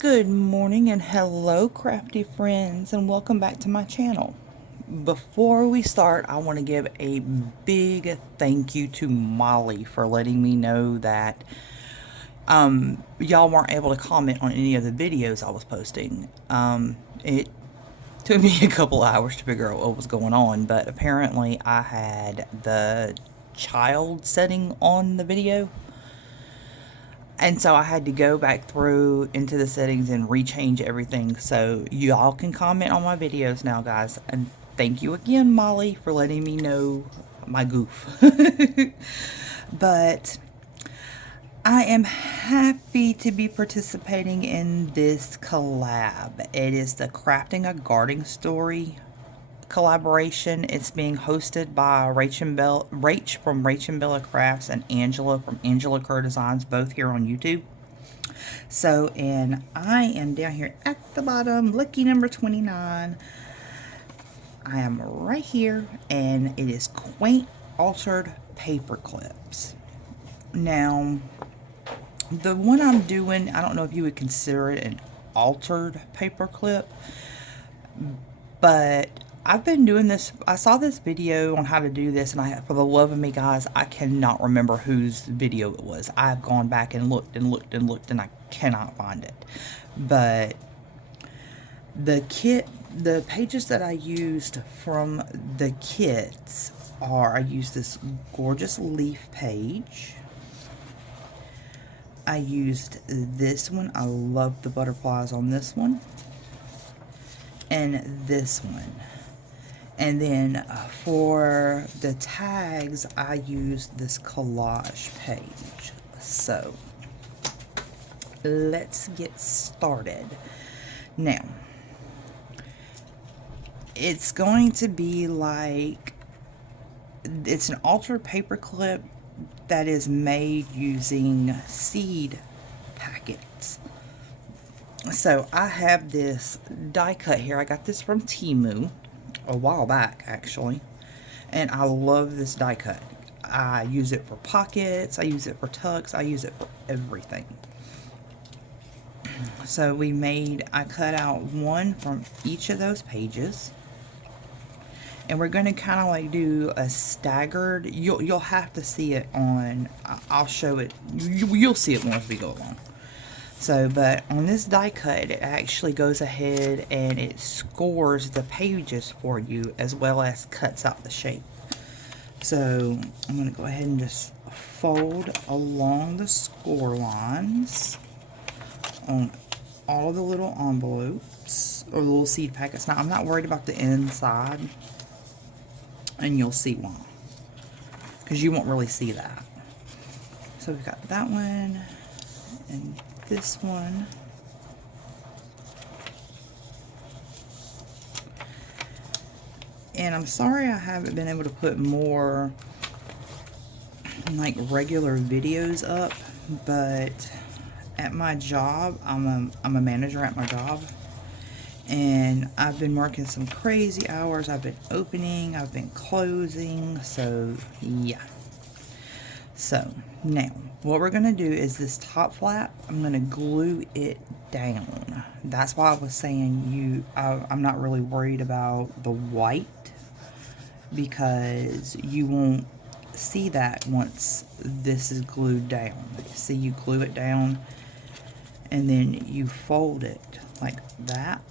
Good morning and hello, crafty friends, and welcome back to my channel. Before we start, I want to give a big thank you to Molly for letting me know that y'all weren't able to comment on any of the videos I was posting. It took me a couple hours to figure out what was going on, but apparently I had the child setting on the video. And so I had to go back through into the settings and rechange everything. So y'all can comment on my videos now, guys. And thank you again, Molly, for letting me know my goof. But I am happy to be participating in this collab. It is the Crafting a Gardening Story collaboration. It's being hosted by Rach from Rach and Bella Crafts and Angela from Angela Kerr Designs, both here on YouTube. So, and I am down here at the bottom, lucky number 29. I am right here, and it is quaint altered paper clips. Now, the one I'm doing, I don't know if you would consider it an altered paper clip, but I've been doing this. I saw this video on how to do this, and for the love of me, guys, I cannot remember whose video it was. I've gone back and looked and looked and looked, and I cannot find it. But the pages that I used from the kits are, I used this gorgeous leaf page. I used this one. I love the butterflies on this one. And this one. And then for the tags, I used this collage page. So let's get started. Now, it's going to be like, it's an altered paper clip that is made using seed packets. So I have this die cut here. I got this from Temu a while back, actually, and I love this die cut. I use it for pockets, I use it for tucks, I use it for everything. So I cut out one from each of those pages, and we're going to kind of like do a staggered, you'll have to see it on, I'll show it, you'll see it once we go along. So, but on this die cut, it actually goes ahead and it scores the pages for you as well as cuts out the shape. So, I'm going to go ahead and just fold along the score lines on all the little envelopes or the little seed packets. Now, I'm not worried about the inside, and you'll see why, because you won't really see that. So, we've got that one and this one. And I'm sorry I haven't been able to put more like regular videos up, but at my job, I'm a manager at my job, and I've been working some crazy hours. I've been opening, I've been closing, so yeah. So now what we're going to do is this top flap, I'm going to glue it down. That's why I was saying I'm not really worried about the white, because you won't see that once this is glued down. See, you glue it down and then you fold it like that,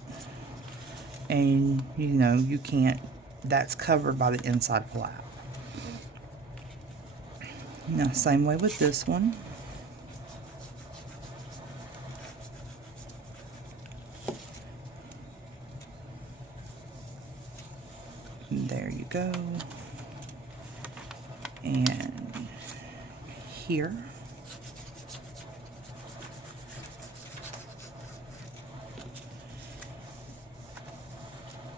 and you know you can't, that's covered by the inside flap. Now, same way with this one. There you go. And here.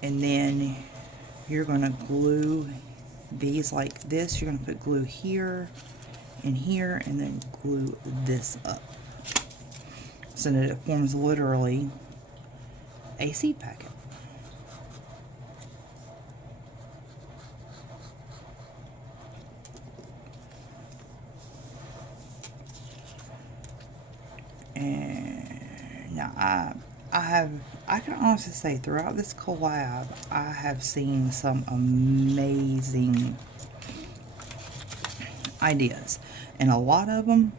And then you're going to glue these like this. You're going to put glue here and here, and then glue this up so that it forms literally a seed packet. And Now, I can honestly say throughout this collab, I have seen some amazing ideas. And a lot of them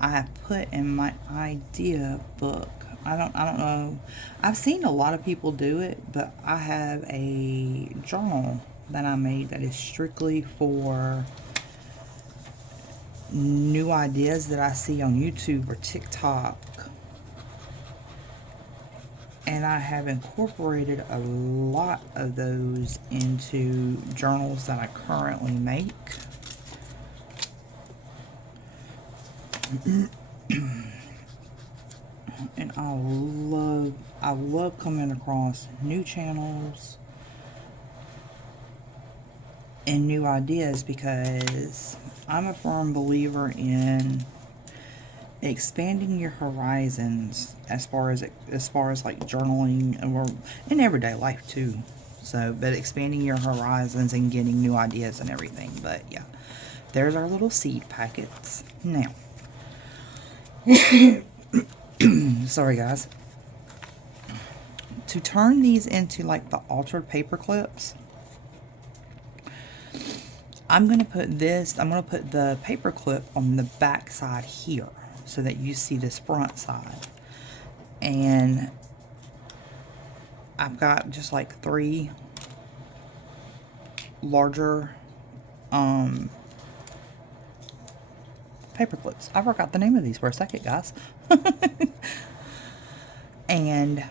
I have put in my idea book. I don't know. I've seen a lot of people do it, but I have a journal that I made that is strictly for new ideas that I see on YouTube or TikTok. And I have incorporated a lot of those into journals that I currently make. And I love coming across new channels and new ideas, because I'm a firm believer in expanding your horizons as far as like journaling or in everyday life too. So, but expanding your horizons and getting new ideas and everything. But yeah, there's our little seed packets. Now, sorry guys. To turn these into like the altered paper clips, I'm going to put the paper clip on the back side here so that you see this front side. And I've got just like 3 larger paper clips. I forgot the name of these for a second, guys. And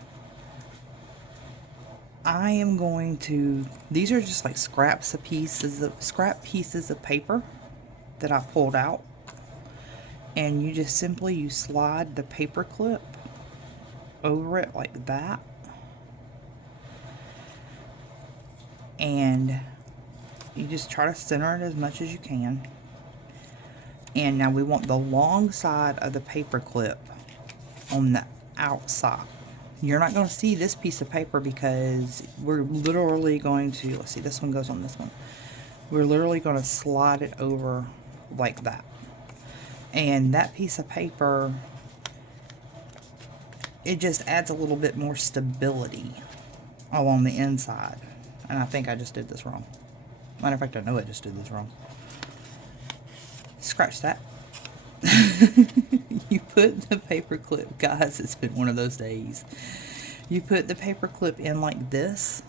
I am going to, these are just like scrap pieces of paper that I pulled out, and you just simply slide the paper clip over it like that, and you just try to center it as much as you can. And now we want the long side of the paper clip on the outside. You're not going to see this piece of paper because we're literally going to, let's see, this one goes on this one. We're literally going to slide it over like that. And that piece of paper, it just adds a little bit more stability along the inside. And I think I just did this wrong. Matter of fact, I know I just did this wrong. Scratch that. You put the paper clip, guys, it's been one of those days. You put the paper clip in like this,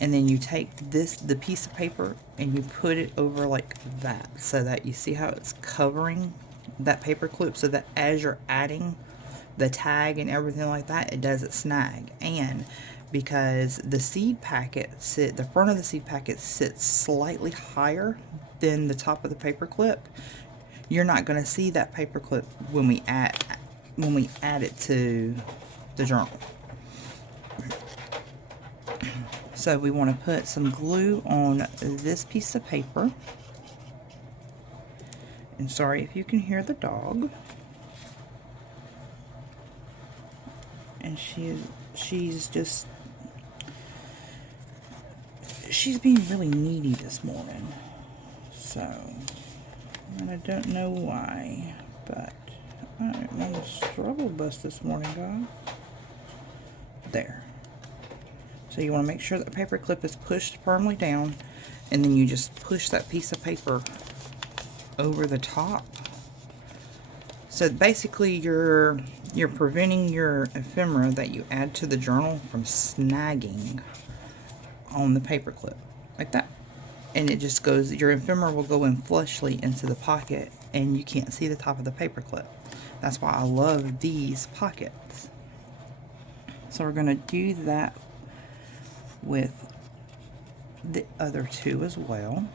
and then you take the piece of paper and you put it over like that, so that you see how it's covering that paper clip, so that as you're adding the tag and everything like that, it doesn't snag. And because the seed packet the front of the seed packet sits slightly higher than the top of the paper clip, you're not going to see that paper clip when we add it to the journal. So we want to put some glue on this piece of paper. And sorry if you can hear the dog. And she's being really needy this morning. So, and I don't know why, but I'm on the struggle bus this morning, guys. There. So you want to make sure that the paper clip is pushed firmly down, and then you just push that piece of paper over the top. So basically you're preventing your ephemera that you add to the journal from snagging on the paper clip like that. And it just goes, your ephemera will go in flushly into the pocket, and you can't see the top of the paper clip. That's why I love these pockets. So we're going to do that with the other 2 as well.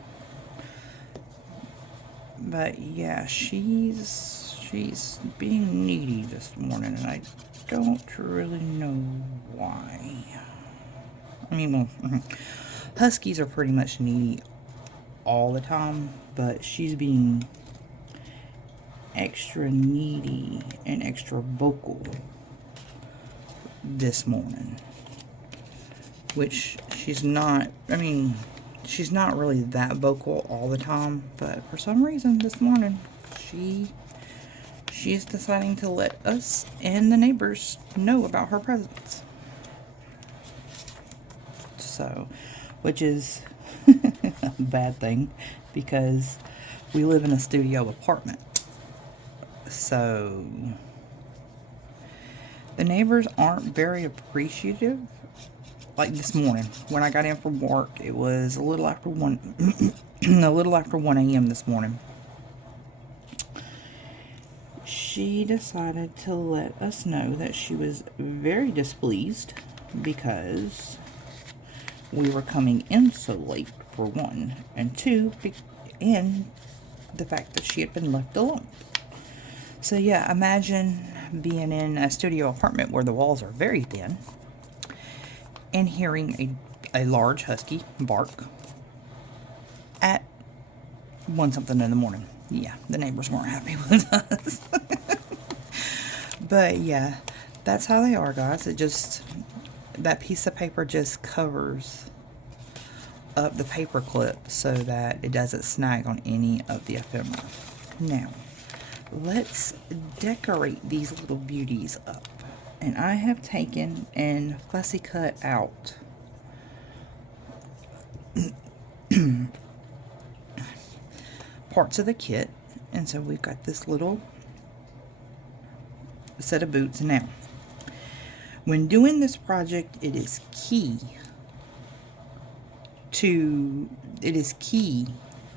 But yeah, she's being needy this morning, and I don't really know why. I mean, well, Huskies are pretty much needy all the time, but she's being extra needy and extra vocal this morning, which she's not, I mean, she's not really that vocal all the time, but for some reason this morning she she is deciding to let us and the neighbors know about her presence. So, which is a bad thing because we live in a studio apartment. So, the neighbors aren't very appreciative. Like this morning, when I got in from work, it was a little after 1 a little after 1 a.m. this morning. She decided to let us know that she was very displeased because we were coming in so late, for one, and two, and the fact that she had been left alone. So yeah, imagine being in a studio apartment where the walls are very thin and hearing a large husky bark at 1 something in the morning. Yeah, the neighbors weren't happy with us. But yeah, that's how they are, guys. It just, that piece of paper just covers up the paper clip so that it doesn't snag on any of the ephemera. Now, let's decorate these little beauties up. And I have taken and fussy cut out parts of the kit. And so we've got this little set of boots. Now, when doing this project, it is key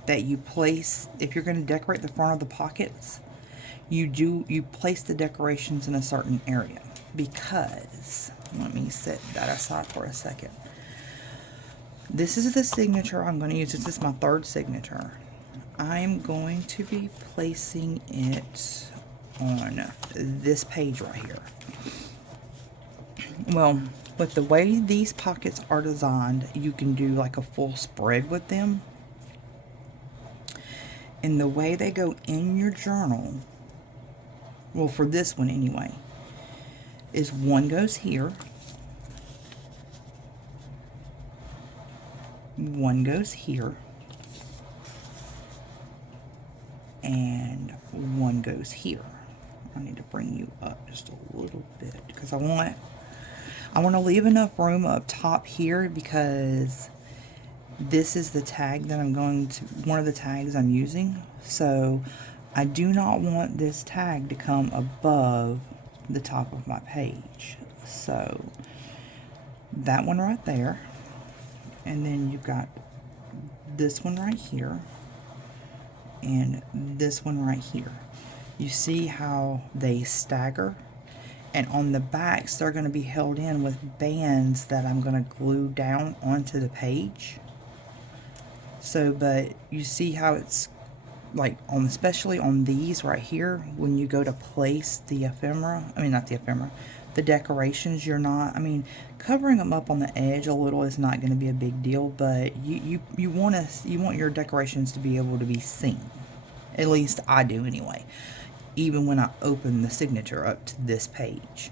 that you place, if you're going to decorate the front of the pockets, you place the decorations in a certain area, because, let me set that aside for a second. This is the signature I'm going to use. This is my third signature. I'm going to be placing it on this page right here. Well, with the way these pockets are designed, you can do like a full spread with them. And the way they go in your journal, well, for this one anyway, is one goes here, one goes here, and one goes here. I need to bring you up just a little bit because I want to leave enough room up top here, because this is the tag that I'm going to, one of the tags I'm using. So I do not want this tag to come above the top of my page. So that one right there. And then you've got this one right here. And this one right here. You see how they stagger? And on the backs, they're going to be held in with bands that I'm going to glue down onto the page. So, but you see how it's like, on, especially on these right here, when you go to place the ephemera, I mean, not the ephemera, the decorations, you're not, I mean, covering them up on the edge a little is not going to be a big deal, but you want your decorations to be able to be seen. At least I do anyway, even when I open the signature up to this page.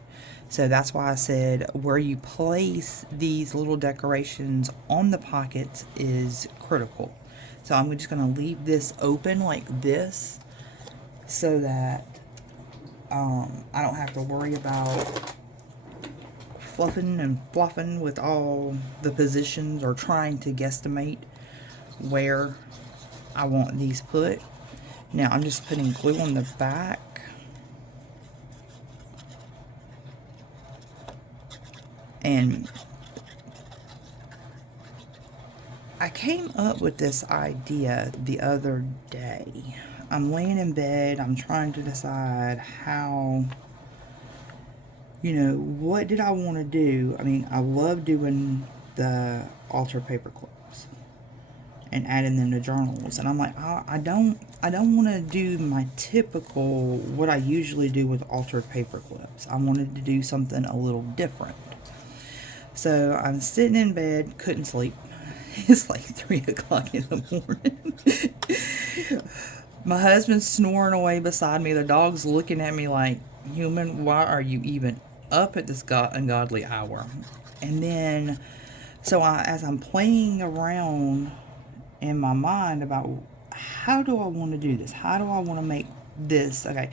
So that's why I said where you place these little decorations on the pockets is critical. So I'm just going to leave this open like this so that I don't have to worry about fluffing and fluffing with all the positions or trying to guesstimate where I want these put. Now I'm just putting glue on the back. And I came up with this idea the other day. I'm laying in bed, I'm trying to decide how, you know, what did I want to do? I mean, I love doing the altar paper clips and adding them to journals. And I'm like, I don't want to do my typical, what I usually do with altered paper clips. I wanted to do something a little different. So I'm sitting in bed, couldn't sleep. It's like 3 o'clock in the morning. My husband's snoring away beside me. The dog's looking at me like, human, why are you even up at this ungodly hour? And then, so as I'm playing around in my mind about how do I want to do this? How do I want to make this? Okay,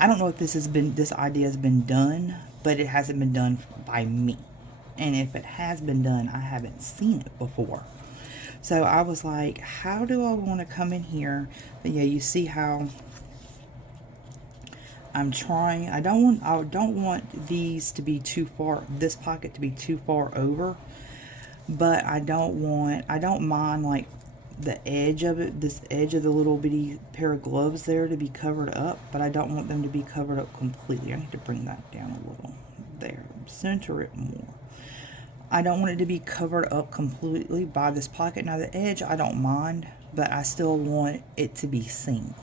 I don't know if this idea has been done, but it hasn't been done by me. And if it has been done, I haven't seen it before. So I was like, how do I want to come in here? But yeah, you see how I'm trying. I don't want these to be too far, this pocket to be too far over, but I don't mind like the edge of it, this edge of the little bitty pair of gloves there to be covered up, but I don't want them to be covered up completely. I need to bring that down a little. There, center it more. I don't want it to be covered up completely by this pocket. Now the edge I don't mind, but I still want it to be seen.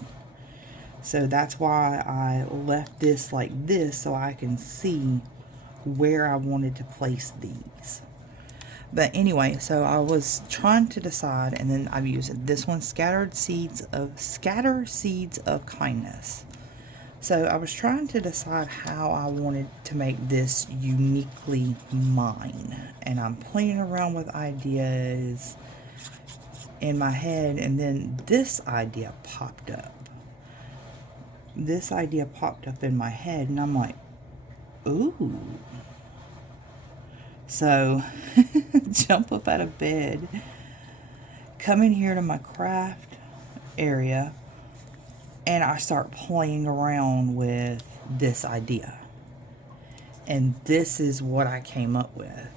So that's why I left this like this, so I can see where I wanted to place these. But anyway, so I was trying to decide, and then I've used this one, Scatter Seeds of Kindness. So I was trying to decide how I wanted to make this uniquely mine. And I'm playing around with ideas in my head, and then this idea popped up. This idea popped up in my head, and I'm like, ooh. So, jump up out of bed, come in here to my craft area, and I start playing around with this idea. And this is what I came up with.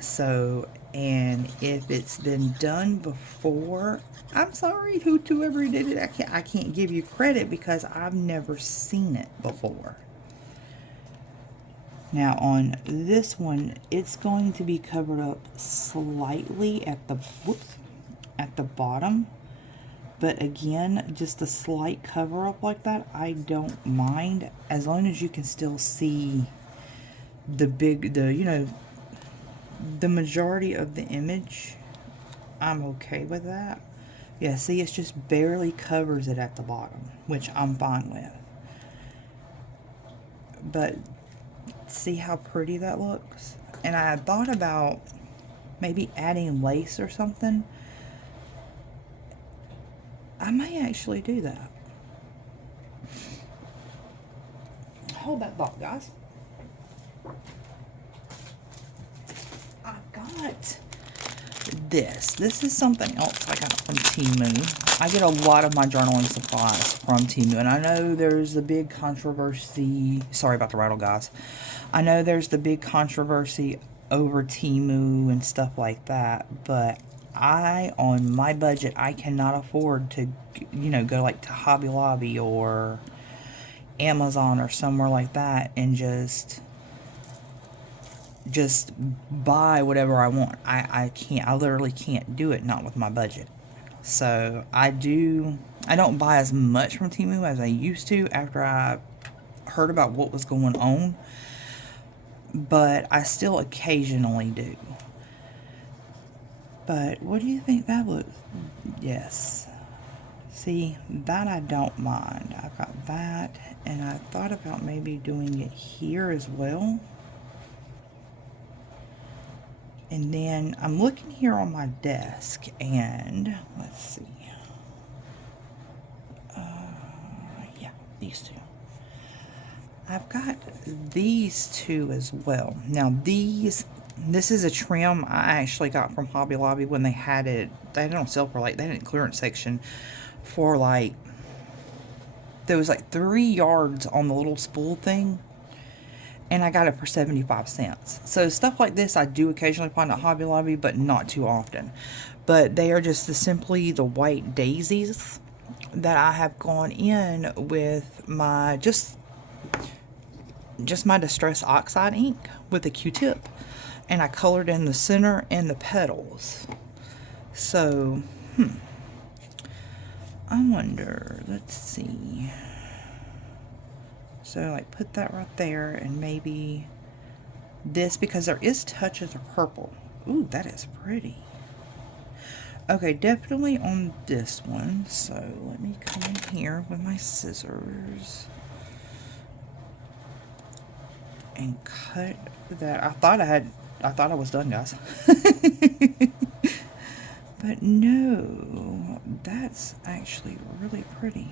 So, and if it's been done before, I'm sorry to whoever did it. I can't give you credit because I've never seen it before. Now on this one, it's going to be covered up slightly at the bottom. But again, just a slight cover up like that, I don't mind, as long as you can still see the majority of the image. I'm okay with that. Yeah, see, it's just barely covers it at the bottom, which I'm fine with. But see how pretty that looks? And I had thought about maybe adding lace or something. I may actually do that. Hold that thought, guys. I got this. This is something else I got from Temu. I get a lot of my journaling supplies from Temu, and I know there's a big controversy. Sorry about the rattle, guys. I know there's the big controversy over Temu and stuff like that, but on my budget, I cannot afford to, go like to Hobby Lobby or Amazon or somewhere like that and just buy whatever I want. I can't. I literally can't do it, not with my budget. So I don't buy as much from Temu as I used to after I heard about what was going on, but I still occasionally do. But what do you think that looks? Yes. See, that I don't mind. I've got that, and I thought about maybe doing it here as well. And then I'm looking here on my desk, and let's see. Yeah, these two. I've got these two as well. Now this is a trim I actually got from Hobby Lobby when they had it. They had it on sale for they had a clearance section for there was 3 yards on the little spool thing. And I got it for 75 cents. So stuff like this I do occasionally find at Hobby Lobby, but not too often. But they are just simply the white daisies that I have gone in with my just my Distress Oxide ink with a Q-tip. And I colored in the center and the petals. So, I wonder, let's see. So put that right there, and maybe this, because there is touches of purple. Ooh, that is pretty. Okay, definitely on this one. So let me come in here with my scissors and cut that. I thought I was done, guys. But no, that's actually really pretty.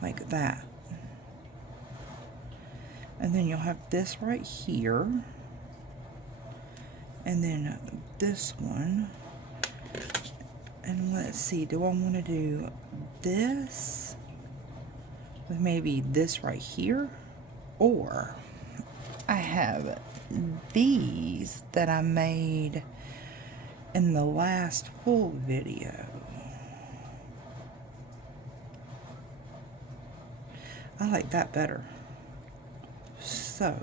Like that. And then you'll have this right here. And then this one. And let's see, do I want to do this with maybe this right here? Or I have these that I made in the last full video. I like that better. So,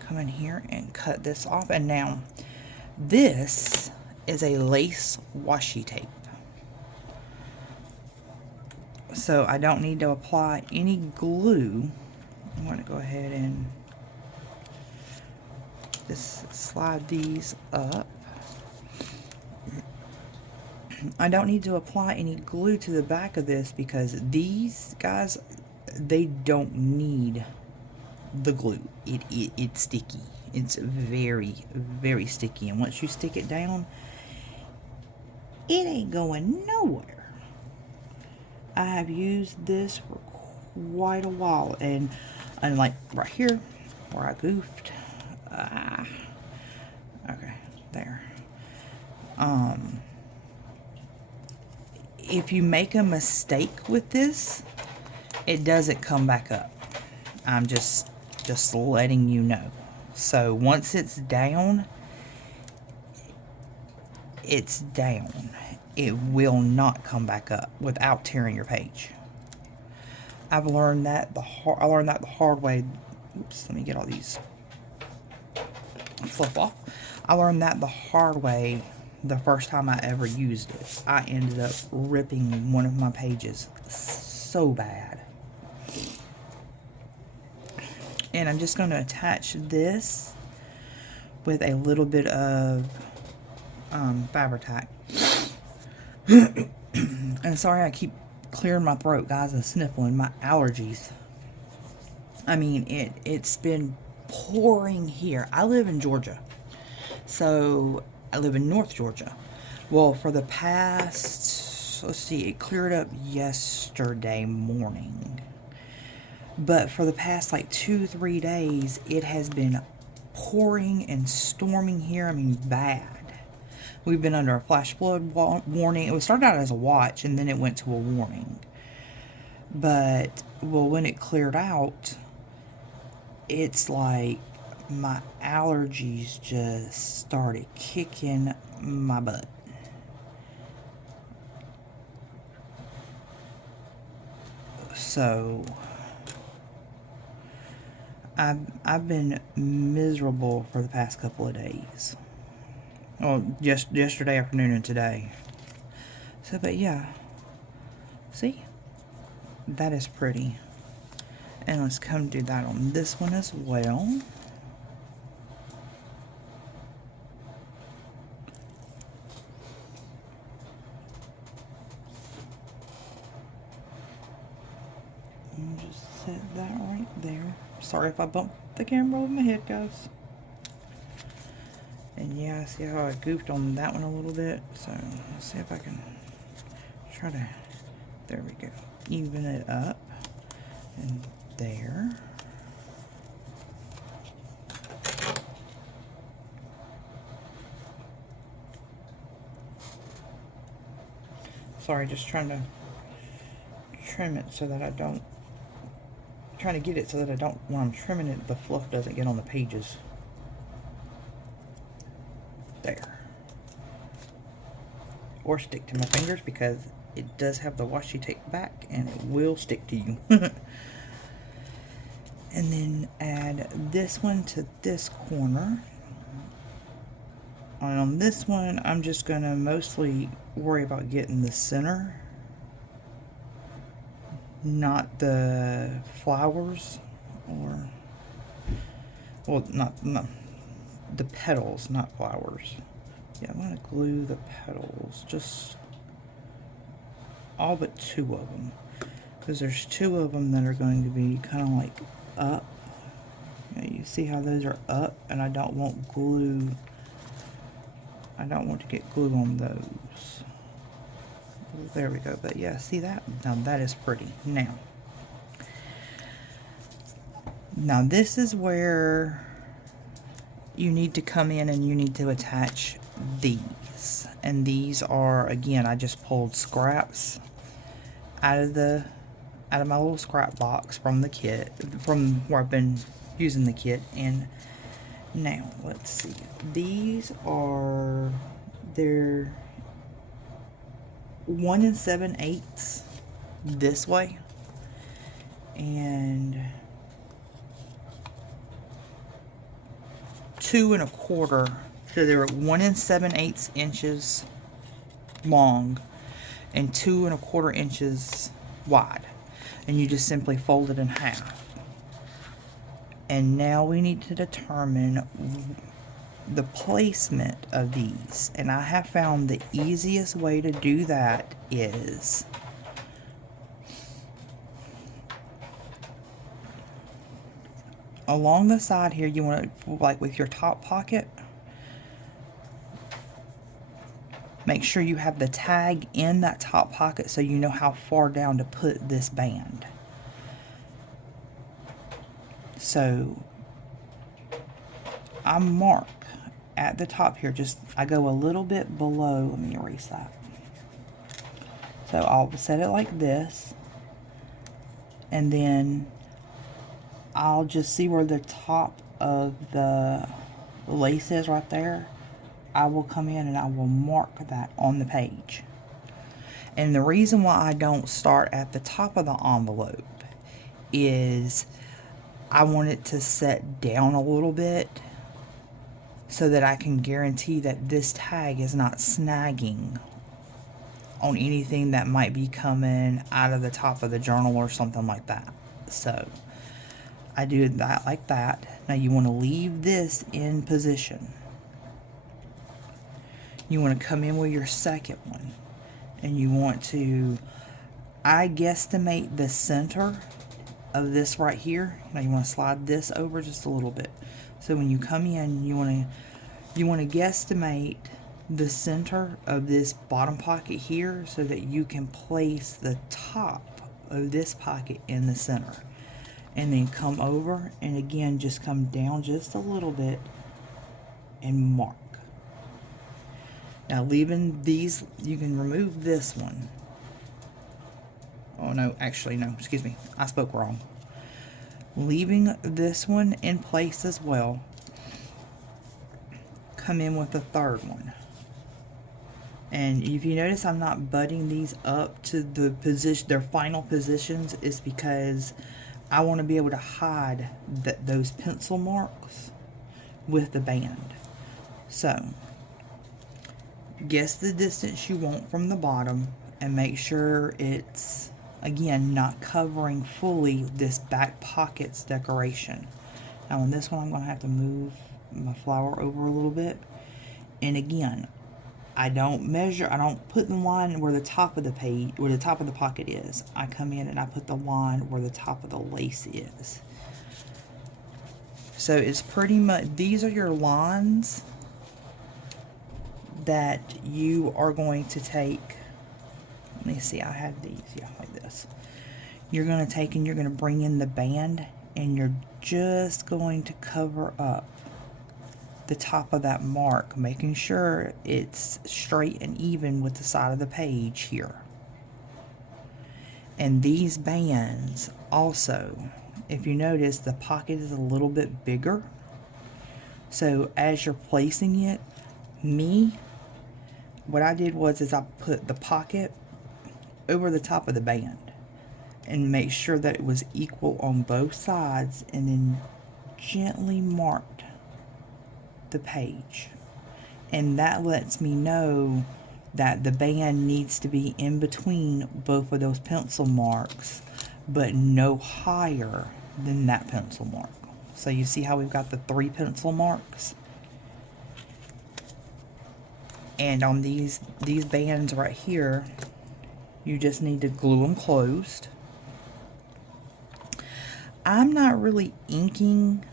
come in here and cut this off. And now, this is a lace washi tape. So, I don't need to apply any glue. I'm going to go ahead and just slide these up. I don't need to apply any glue to the back of this because these guys, they don't need the glue. It's sticky. It's very, very sticky. And once you stick it down, it ain't going nowhere. I have used this for quite a while. And like right here where I goofed. Okay, there. If you make a mistake with this, it doesn't come back up. I'm just letting you know. So once it's down, it's down. It will not come back up without tearing your page. I've learned that the hard way. Oops, let me get all these fluff off. I learned that the hard way the first time I ever used it. I ended up ripping one of my pages so bad. And I'm just going to attach this with a little bit of Fabri-Tac. And sorry I keep clearing my throat, guys, and sniffling. My allergies. I mean, it's been pouring here. I live in Georgia. So, I live in North Georgia. Well, for the past, let's see, it cleared up yesterday morning. But for the past like 2-3 days, it has been pouring and storming here. I mean, bad. We've been under a flash flood warning. It started out as a watch, and then it went to a warning. But, well, when it cleared out, it's like my allergies just started kicking my butt. So, I've been miserable for the past couple of days. Well, just yesterday afternoon and today. So, but yeah. See? That is pretty. And let's come do that on this one as well. And just set that right there. Sorry if I bumped the camera over my head, guys. And yeah, see how I goofed on that one a little bit? So, let's see if I can try to, there we go, even it up. And there. Sorry, just trying to trim it so that I don't, trying to get it so that I don't, when I'm trimming it, the fluff doesn't get on the pages. There. Or stick to my fingers because it does have the washi tape back and it will stick to you. And then add this one to this corner. And on this one, I'm just going to mostly worry about getting the center, not the flowers, or, well, not the petals, not flowers. Yeah, I'm going to glue the petals, just all but 2 of them, because there's 2 of them that are going to be kind of like up. You see how those are up, and I don't want glue. I don't want to get glue on those. There we go. But yeah, see that? Now that is pretty. Now, Now this is where you need to come in and you need to attach these. And these are, again, I just pulled scraps out of my little scrap box from the kit, from where I've been using the kit. And now let's see, these are, they're 1 7/8 this way, and 2 1/4, so they're 1 7/8 inches long and 2 1/4 inches wide, and you just simply fold it in half. And now we need to determine the placement of these, and I have found the easiest way to do that is along the side here. You want to, like with your top pocket, make sure you have the tag in that top pocket so you know how far down to put this band. So I mark at the top here, just I go a little bit below. Let me erase that. So I'll set it like this, and then I'll just see where the top of the lace is right there. I will come in and I will mark that on the page. And the reason why I don't start at the top of the envelope is I want it to set down a little bit so that I can guarantee that this tag is not snagging on anything that might be coming out of the top of the journal or something like that. So I do that like that. Now you want to leave this in position. You want to come in with your second one, and you want to, I guesstimate the center of this right here. Now you want to slide this over just a little bit. So when you come in, you want to guesstimate the center of this bottom pocket here so that you can place the top of this pocket in the center. And then come over and again just come down just a little bit and mark. Now leaving these, you can remove this one. Oh no, actually no, excuse me, I spoke wrong. Leaving this one in place as well. Come in with the third one. And if you notice I'm not butting these up to the position, their final positions, is because I want to be able to hide those pencil marks with the band. So guess the distance you want from the bottom and make sure it's, again, not covering fully this back pocket's decoration. Now on this one I'm going to have to move my flower over a little bit. And again, I don't measure, I don't put the line where the top of the page, where the top of the pocket is. I come in and I put the line where the top of the lace is. So it's pretty much, these are your lines that you are going to take. Let me see, I have these, yeah, like this. You're going to take and you're going to bring in the band, and you're just going to cover up the top of that mark, making sure it's straight and even with the side of the page here. And these bands also, if you notice, the pocket is a little bit bigger. So as you're placing it, what I did was I put the pocket over the top of the band and make sure that it was equal on both sides, and then gently marked the page. And that lets me know that the band needs to be in between both of those pencil marks, but no higher than that pencil mark. So you see how we've got the 3 pencil marks? And on these bands right here, you just need to glue them closed. I'm not really inking.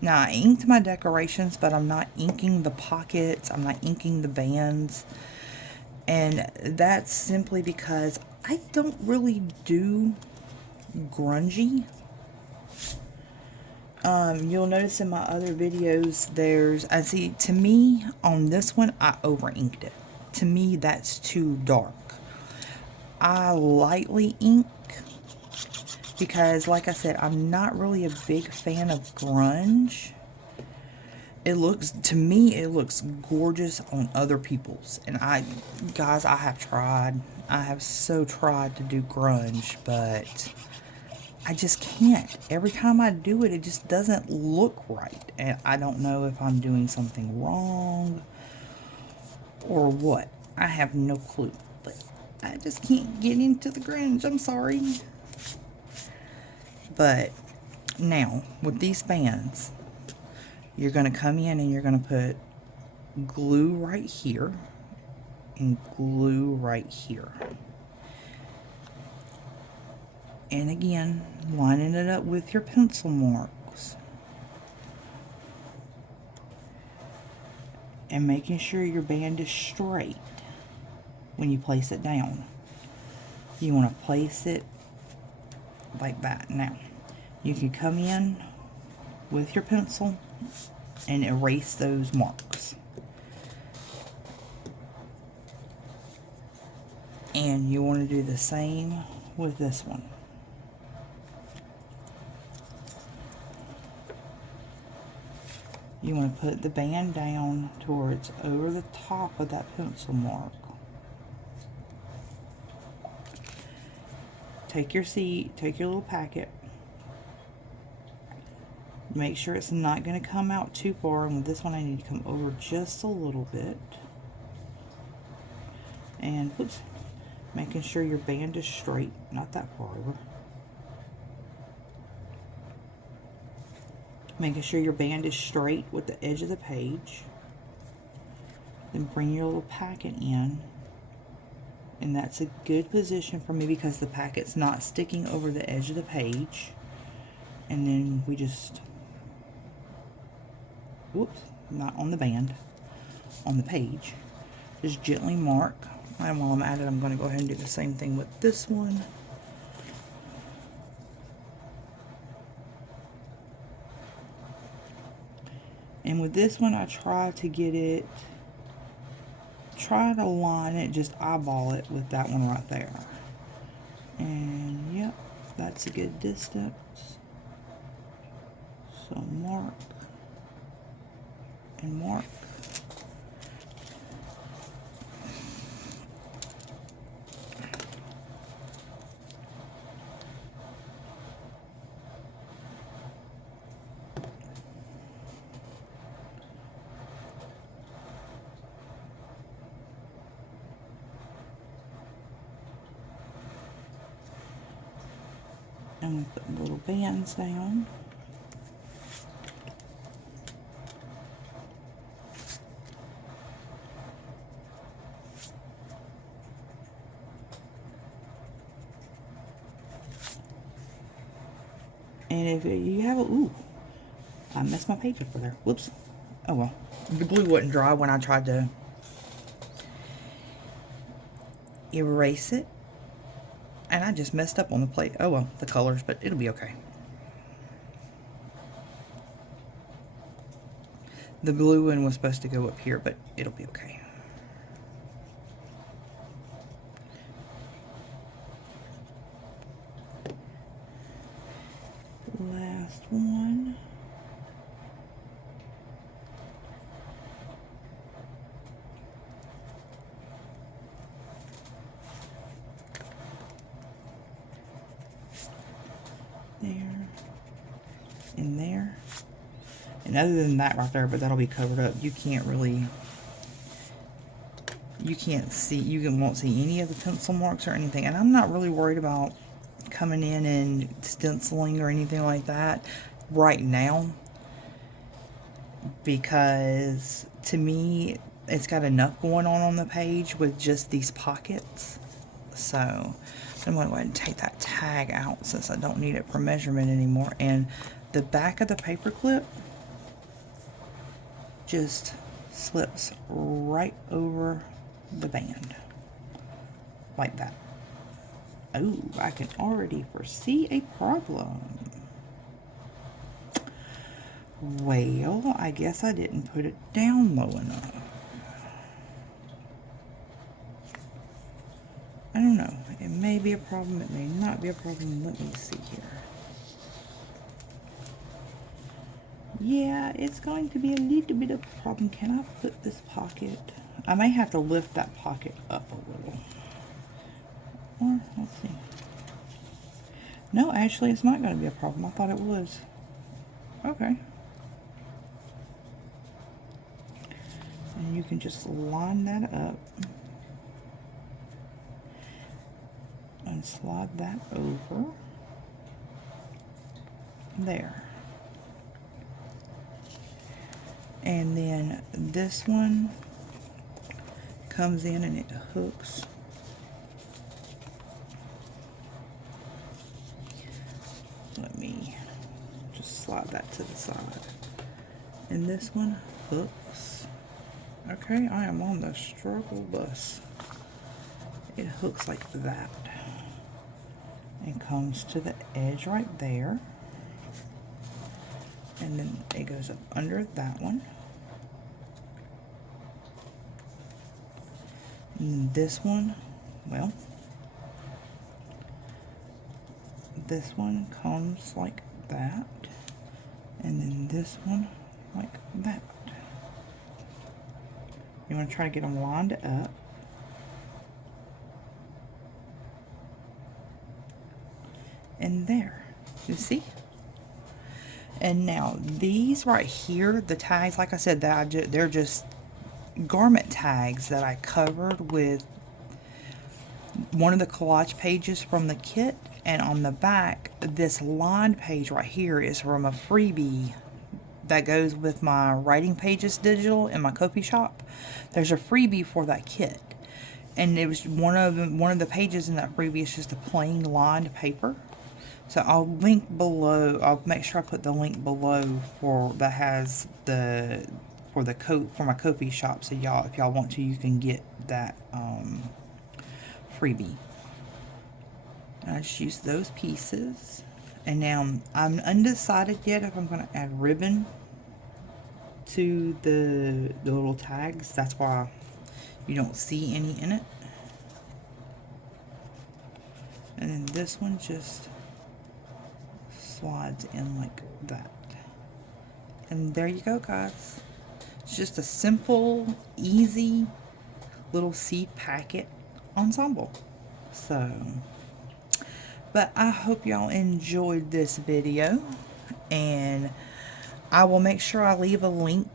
Now, I inked my decorations, but I'm not inking the pockets. I'm not inking the bands. And that's simply because I don't really do grungy. You'll notice in my other videos, I see, to me, on this one, I over inked it. To me, that's too dark. I lightly ink because, like I said, I'm not really a big fan of grunge. To me, it looks gorgeous on other people's. And guys, I have tried. I have so tried to do grunge, but I just can't. Every time I do it, it just doesn't look right. And I don't know if I'm doing something wrong or what. I have no clue. But I just can't get into the grunge. I'm sorry. But now, with these bands, you're going to come in and you're going to put glue right here and glue right here. And again, lining it up with your pencil marks. And making sure your band is straight when you place it down. You want to place it like that. Now, you can come in with your pencil and erase those marks. And you want to do the same with this one. You want to put the band down towards over the top of that pencil mark. Take your seat, take your little packet. Make sure it's not going to come out too far. And with this one, I need to come over just a little bit. And whoops, making sure your band is straight, not that far over. Making sure your band is straight with the edge of the page. Then bring your little packet in. And that's a good position for me because the packet's not sticking over the edge of the page. And then we just, whoops, not on the band, on the page. Just gently mark. And while I'm at it, I'm going to go ahead and do the same thing with this one. And with this one, I try to get it, try to line it, just eyeball it with that one right there. And yep, that's a good distance. So mark and mark. And we put little bands down. And if you have a, ooh, I messed my page up over there. Whoops. Oh well. The glue wasn't dry when I tried to erase it. And I just messed up on the plate. Oh well, the colors, but it'll be okay. The blue one was supposed to go up here, but it'll be okay. Last one. There and there. And other than that right there, but that'll be covered up, you can't really, you can't see, you won't see any of the pencil marks or anything. And I'm not really worried about coming in and stenciling or anything like that right now, because to me it's got enough going on the page with just these pockets. So I'm going to go ahead and take that tag out since I don't need it for measurement anymore. And the back of the paper clip just slips right over the band like that. Oh, I can already foresee a problem. Well, I guess I didn't put it down low enough. I don't know. It may be a problem. It may not be a problem. Let me see here. Yeah, it's going to be a little bit of a problem. Can I put this pocket? I may have to lift that pocket up a little. Or, let's see. No, actually, it's not going to be a problem. I thought it was. Okay. And you can just line that up. And slide that over. There. And then this one comes in and it hooks. Let me just slide that to the side. And this one hooks. Okay, I am on the struggle bus. It hooks like that. And comes to the edge right there. And then it goes up under that one. And this one, well, this one comes like that. And then this one like that. You want to try to get them lined up. And there, you see? And now these right here, the tags, like I said, they're just garment tags that I covered with one of the collage pages from the kit. And on the back, this lined page right here is from a freebie that goes with my writing pages digital in my Kopi shop. There's a freebie for that kit. And it was one of the pages in that freebie is just a plain lined paper. So I'll link below. I'll make sure I put the link below for that has the for my Kopi shop. So y'all, if y'all want to, you can get that freebie. And I just use those pieces. And now I'm undecided yet if I'm going to add ribbon to the little tags. That's why you don't see any in it. And then this one just slides in like that. And there you go, guys. It's just a simple, easy little seed packet ensemble. So, but I hope y'all enjoyed this video, and I will make sure I leave a link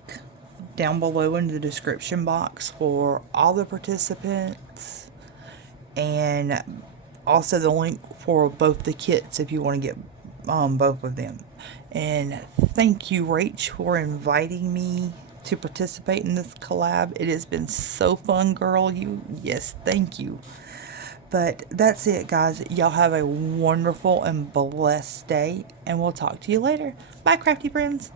down below in the description box for all the participants, and also the link for both the kits if you want to get both of them. And thank you, Rach, for inviting me to participate in this collab. It has been so fun, girl. Yes, thank you. But that's it, guys. Y'all have a wonderful and blessed day, and we'll talk to you later. Bye, crafty friends.